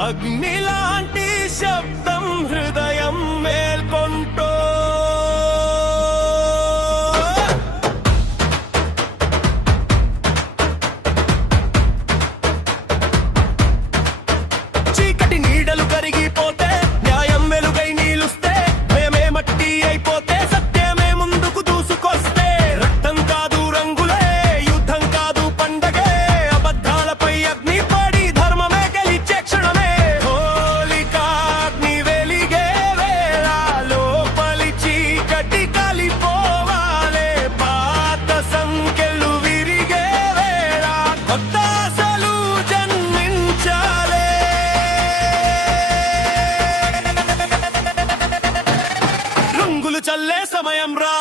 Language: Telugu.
అగ్ని లాంటి శబ్దం హృదయం మేల్కొంటో చీకటి నీడలు కరిగిపోతే న్యాయం వెలుగై నీలుస్తే మేమే మట్టి అయిపోతే సత్యమే ముందుకు దూసుకొస్తే రక్తం కాదు రంగులే యుద్ధం కాదు పండగే అబద్ధాలపై అగ్ని పడి ధర్మమే గెలిచే క్షణమే చల్లే సమయం రా